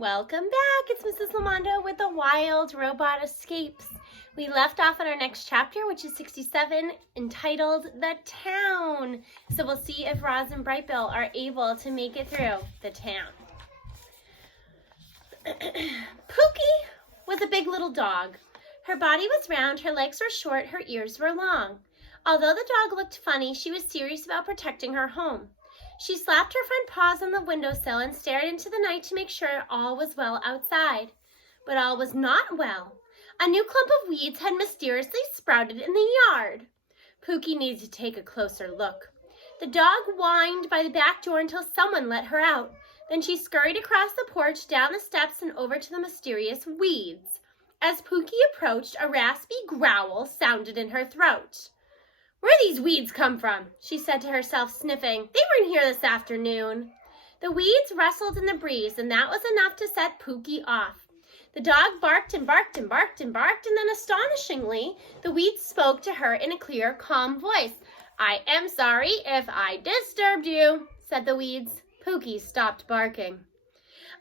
Welcome back. It's Mrs. Lamondo with the Wild Robot Escapes. We left off on our next chapter, which is 67, entitled The Town. So we'll see if Roz and Brightbill are able to make it through the town. Pookie was a big little dog. Her body was round, her legs were short, her ears were long. Although the dog looked funny, she was serious about protecting her home. She slapped her front paws on the windowsill and stared into the night to make sure all was well outside. But all was not well. A new clump of weeds had mysteriously sprouted in the yard. Pookie needed to take a closer look. The dog whined by the back door until someone let her out. Then she scurried across the porch, down the steps, and over to the mysterious weeds. As Pookie approached, a raspy growl sounded in her throat. "Where these weeds come from?" she said to herself, sniffing. "They weren't here this afternoon." The weeds rustled in the breeze, and that was enough to set Pookie off. The dog barked and barked and barked and barked, and then astonishingly, the weeds spoke to her in a clear, calm voice. "I am sorry if I disturbed you," said the weeds. Pookie stopped barking.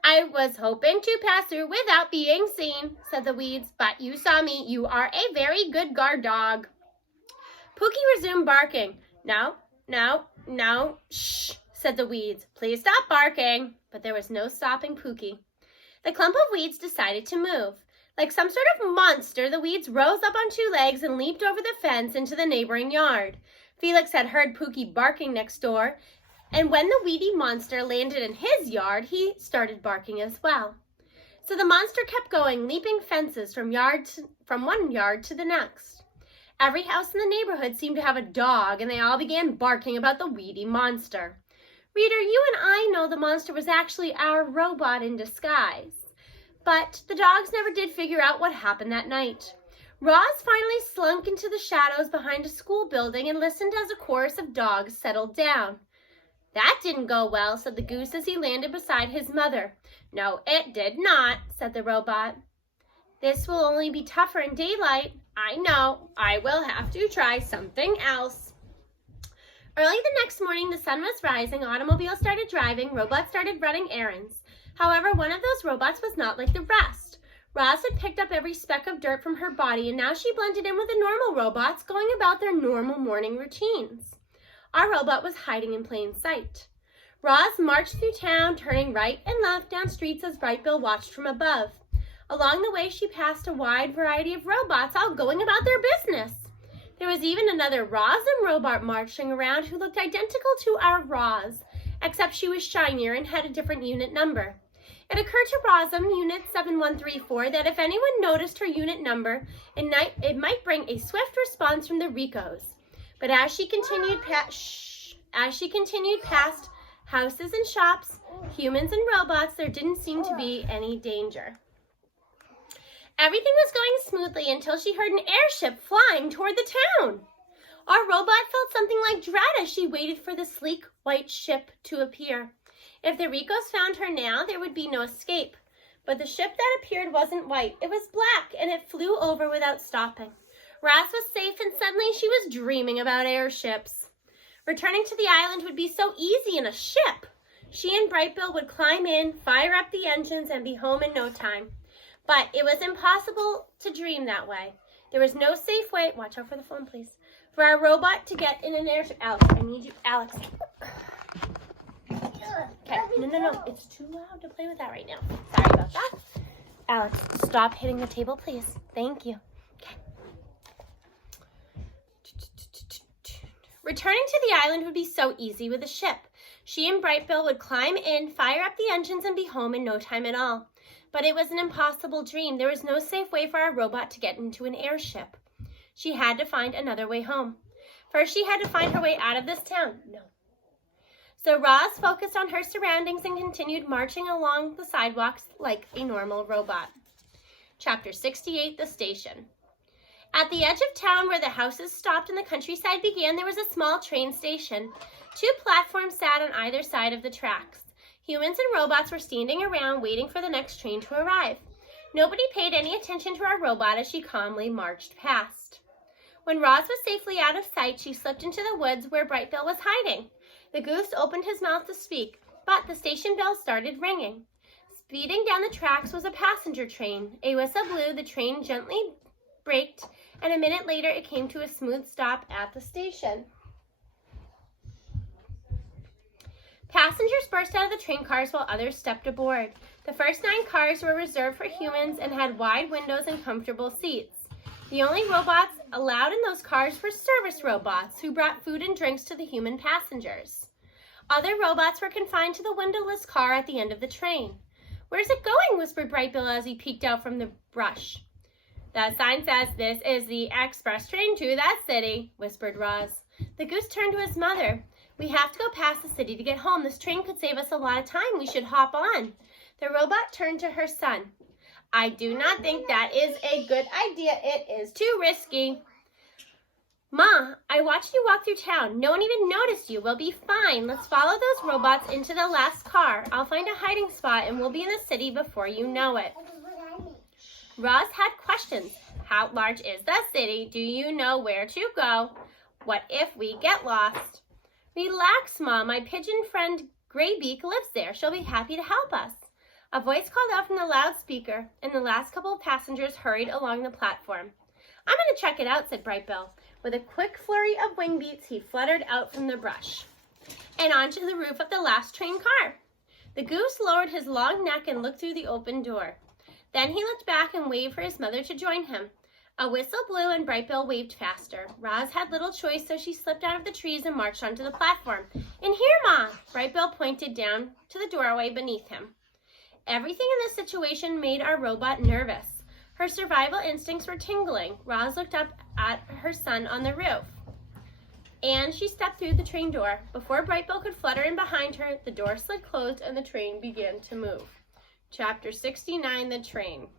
"I was hoping to pass through without being seen," said the weeds, "but you saw me. You are a very good guard dog." Pookie resumed barking. "No, no, no, shh," said the weeds. "Please stop barking." But there was no stopping Pookie. The clump of weeds decided to move. Like some sort of monster, the weeds rose up on two legs and leaped over the fence into the neighboring yard. Felix had heard Pookie barking next door, and when the weedy monster landed in his yard, he started barking as well. So the monster kept going, leaping fences from one yard to the next. Every house in the neighborhood seemed to have a dog, and they all began barking about the weedy monster. Reader, you and I know the monster was actually our robot in disguise. But the dogs never did figure out what happened that night. Roz finally slunk into the shadows behind a school building and listened as a chorus of dogs settled down. "That didn't go well," said the goose as he landed beside his mother. "No, it did not," said the robot. "This will only be tougher in daylight." "I know. I will have to try something else." Early the next morning, the sun was rising, automobiles started driving, robots started running errands. However, one of those robots was not like the rest. Roz had picked up every speck of dirt from her body, and now she blended in with the normal robots, going about their normal morning routines. Our robot was hiding in plain sight. Roz marched through town, turning right and left down streets as Brightbill watched from above. Along the way, she passed a wide variety of robots, all going about their business. There was even another Rozum robot marching around who looked identical to our Roz, except she was shinier and had a different unit number. It occurred to Rozum, Unit 7134, that if anyone noticed her unit number, it might bring a swift response from the Ricos. But as she continued past houses and shops, humans and robots, there didn't seem to be any danger. Everything was going smoothly until she heard an airship flying toward the town. Our robot felt something like dread as she waited for the sleek white ship to appear. If the Ricos found her now, there would be no escape. But the ship that appeared wasn't white. It was black, and it flew over without stopping. Roz was safe, and suddenly she was dreaming about airships. Returning to the island would be so easy in a ship. She and Brightbill would climb in, fire up the engines, and be home in no time. But it was impossible to dream that way. There was no safe way, watch out for the phone please, for our robot to get in an airship. Alex, I need you, Alex. Okay, no, it's too loud to play with that right now. Sorry about that. Alex, stop hitting the table, please. Thank you. Okay. Returning to the island would be so easy with a ship. She and Brightbill would climb in, fire up the engines, and be home in no time at all. But it was an impossible dream. There was no safe way for our robot to get into an airship. She had to find another way home. First, she had to find her way out of this town. So Roz focused on her surroundings and continued marching along the sidewalks like a normal robot. Chapter 68, The Station. At the edge of town where the houses stopped and the countryside began, there was a small train station. 2 platforms sat on either side of the tracks. Humans and robots were standing around waiting for the next train to arrive. Nobody paid any attention to our robot as she calmly marched past. When Roz was safely out of sight, she slipped into the woods where Brightbill was hiding. The goose opened his mouth to speak, but the station bell started ringing. Speeding down the tracks was a passenger train. A whistle blew, the train gently braked, and a minute later it came to a smooth stop at the station. Passengers burst out of the train cars while others stepped aboard. The first 9 cars were reserved for humans and had wide windows and comfortable seats. The only robots allowed in those cars were service robots who brought food and drinks to the human passengers. Other robots were confined to the windowless car at the end of the train. "Where's it going?" whispered Bright Bill as he peeked out from the brush. "The sign says this is the express train to that city," whispered Roz. The goose turned to his mother. "We have to go past the city to get home. This train could save us a lot of time. We should hop on." The robot turned to her son. "I do not think that is a good idea. It is too risky." "Ma, I watched you walk through town. No one even noticed you. We'll be fine. Let's follow those robots into the last car. I'll find a hiding spot and we'll be in the city before you know it." Roz had questions. How large is the city? Do you know where to go? What if we get lost? "Relax, Ma. My pigeon friend Graybeak lives there. She'll be happy to help us." A voice called out from the loudspeaker, and the last couple of passengers hurried along the platform. "I'm going to check it out," said Bright Bill. With a quick flurry of wing beats, he fluttered out from the brush and onto the roof of the last train car. The goose lowered his long neck and looked through the open door. Then he looked back and waved for his mother to join him. A whistle blew and Bright Bill waved faster. Roz had little choice, so she slipped out of the trees and marched onto the platform. "In here, Ma!" Bright Bill pointed down to the doorway beneath him. Everything in this situation made our robot nervous. Her survival instincts were tingling. Roz looked up at her son on the roof, and she stepped through the train door. Before Bright Bill could flutter in behind her, the door slid closed and the train began to move. Chapter 69, The Train.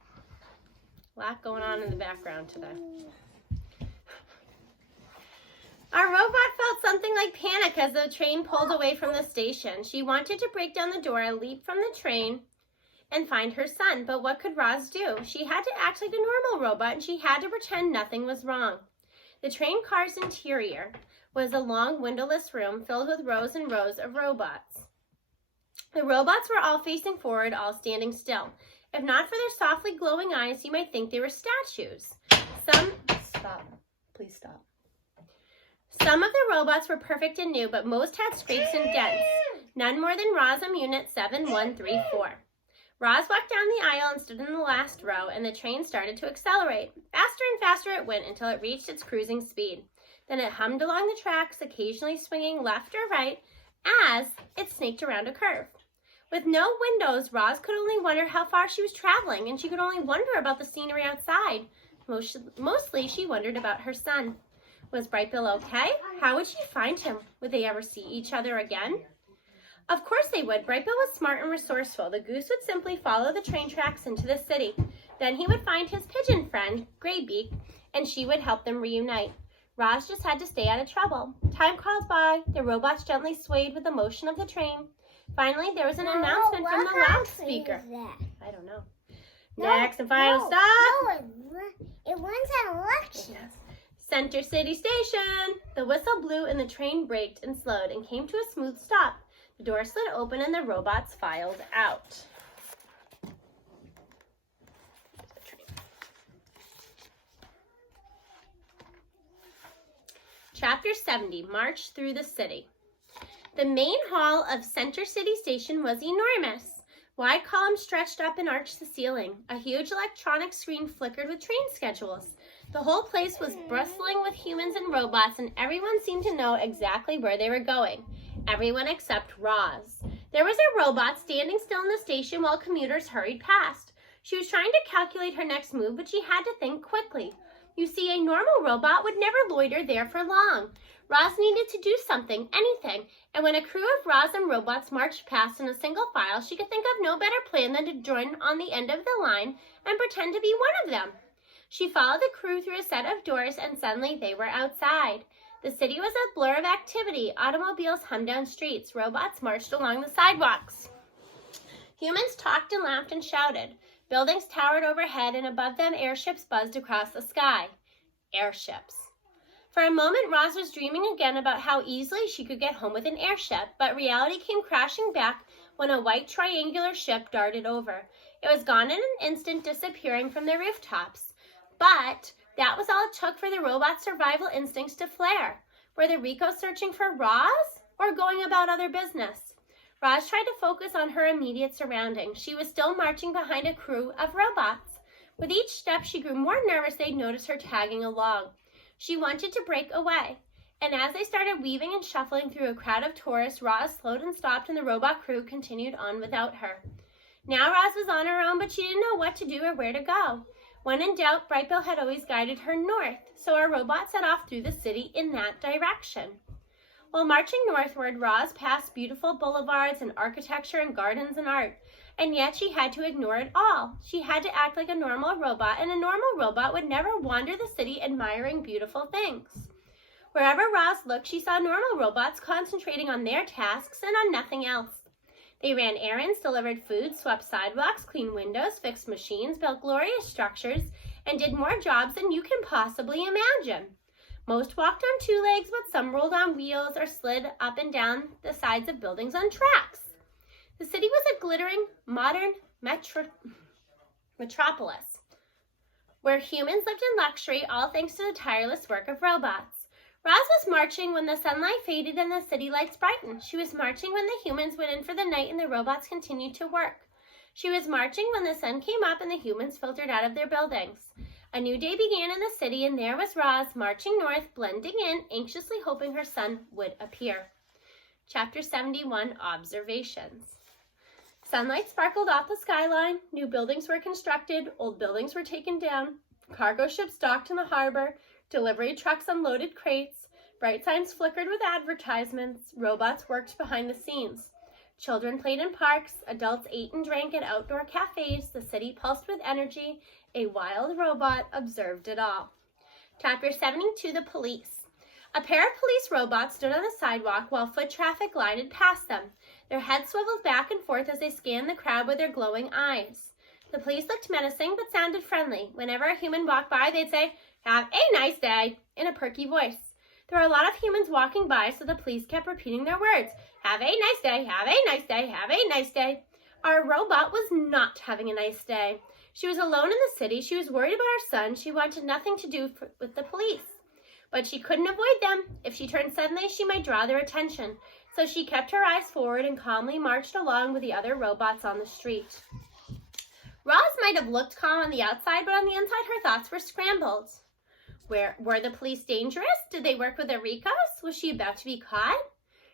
A lot going on in the background today. Our robot felt something like panic as the train pulled away from the station. She wanted to break down the door, leap from the train, and find her son, but what could Roz do? She had to act like a normal robot, and she had to pretend nothing was wrong. The train car's interior was a long windowless room filled with rows and rows of robots. The robots were all facing forward, all standing still. If not for their softly glowing eyes, you might think they were statues. Stop. Please stop. Some of the robots were perfect and new, but most had scrapes and dents. None more than Rosam Unit 7134. Roz walked down the aisle and stood in the last row, and the train started to accelerate. Faster and faster it went until it reached its cruising speed. Then it hummed along the tracks, occasionally swinging left or right as it snaked around a curve. With no windows, Roz could only wonder how far she was traveling, and she could only wonder about the scenery outside. Mostly, she wondered about her son. Was Bright Bill okay? How would she find him? Would they ever see each other again? Of course they would. Bright Bill was smart and resourceful. The goose would simply follow the train tracks into the city. Then he would find his pigeon friend, Graybeak, and she would help them reunite. Roz just had to stay out of trouble. Time crawled by. The robots gently swayed with the motion of the train. Finally, there was an announcement from the loudspeaker. I don't know. Next and final stop. It wants an election. Yes. Center City Station. The whistle blew and the train braked and slowed and came to a smooth stop. The door slid open and the robots filed out. Chapter 70, March Through the City. The main hall of Center City Station was enormous. Wide columns stretched up and arched the ceiling. A huge electronic screen flickered with train schedules. The whole place was bristling with humans and robots, and everyone seemed to know exactly where they were going. Everyone except Roz. There was a robot standing still in the station while commuters hurried past. She was trying to calculate her next move, but she had to think quickly. You see, a normal robot would never loiter there for long. Roz needed to do something, anything, and when a crew of Roz and robots marched past in a single file, she could think of no better plan than to join on the end of the line and pretend to be one of them. She followed the crew through a set of doors, and suddenly they were outside. The city was a blur of activity. Automobiles hummed down streets. Robots marched along the sidewalks. Humans talked and laughed and shouted. Buildings towered overhead, and above them airships buzzed across the sky. Airships. For a moment, Roz was dreaming again about how easily she could get home with an airship, but reality came crashing back when a white triangular ship darted over. It was gone in an instant, disappearing from the rooftops. But that was all it took for the robot's survival instincts to flare. Were the Ricos searching for Roz or going about other business? Roz tried to focus on her immediate surroundings. She was still marching behind a crew of robots. With each step, she grew more nervous they'd notice her tagging along. She wanted to break away. And as they started weaving and shuffling through a crowd of tourists, Roz slowed and stopped and the robot crew continued on without her. Now Roz was on her own, but she didn't know what to do or where to go. When in doubt, Brightbill had always guided her north, so our robot set off through the city in that direction. While marching northward, Roz passed beautiful boulevards and architecture and gardens and art, and yet she had to ignore it all. She had to act like a normal robot, and a normal robot would never wander the city admiring beautiful things. Wherever Roz looked, she saw normal robots concentrating on their tasks and on nothing else. They ran errands, delivered food, swept sidewalks, cleaned windows, fixed machines, built glorious structures, and did more jobs than you can possibly imagine. Most walked on two legs, but some rolled on wheels or slid up and down the sides of buildings on tracks. The city was a glittering, modern metropolis, where humans lived in luxury, all thanks to the tireless work of robots. Roz was marching when the sunlight faded and the city lights brightened. She was marching when the humans went in for the night and the robots continued to work. She was marching when the sun came up and the humans filtered out of their buildings. A new day began in the city, and there was Roz marching north, blending in, anxiously hoping her son would appear. Chapter 71, Observations. Sunlight sparkled off the skyline. New buildings were constructed. Old buildings were taken down. Cargo ships docked in the harbor. Delivery trucks unloaded crates. Bright signs flickered with advertisements. Robots worked behind the scenes. Children played in parks. Adults ate and drank at outdoor cafes. The city pulsed with energy. A wild robot observed it all. Chapter 72, The Police. A pair of police robots stood on the sidewalk while foot traffic glided past them. Their heads swiveled back and forth as they scanned the crowd with their glowing eyes. The police looked menacing but sounded friendly. Whenever a human walked by, they'd say, "Have a nice day," in a perky voice. There were a lot of humans walking by, so the police kept repeating their words. Have a nice day, have a nice day, have a nice day. Our robot was not having a nice day. She was alone in the city. She was worried about her son. She wanted nothing to do with the police. But she couldn't avoid them. If she turned suddenly, she might draw their attention. So she kept her eyes forward and calmly marched along with the other robots on the street. Roz might have looked calm on the outside, but on the inside her thoughts were scrambled. Were the police dangerous? Did they work with the Ricos? Was she about to be caught?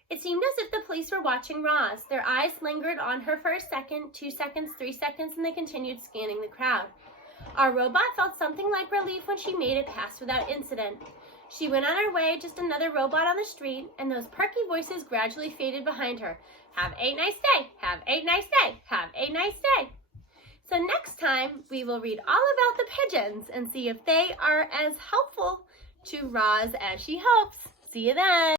It seemed as if the police were watching Roz. Their eyes lingered on her for a second, 2 seconds, 3 seconds, and they continued scanning the crowd. Our robot felt something like relief when she made it past without incident. She went on her way, just another robot on the street, and those perky voices gradually faded behind her. Have a nice day, have a nice day, have a nice day. So next time, we will read all about the pigeons and see if they are as helpful to Roz as she hopes. See you then.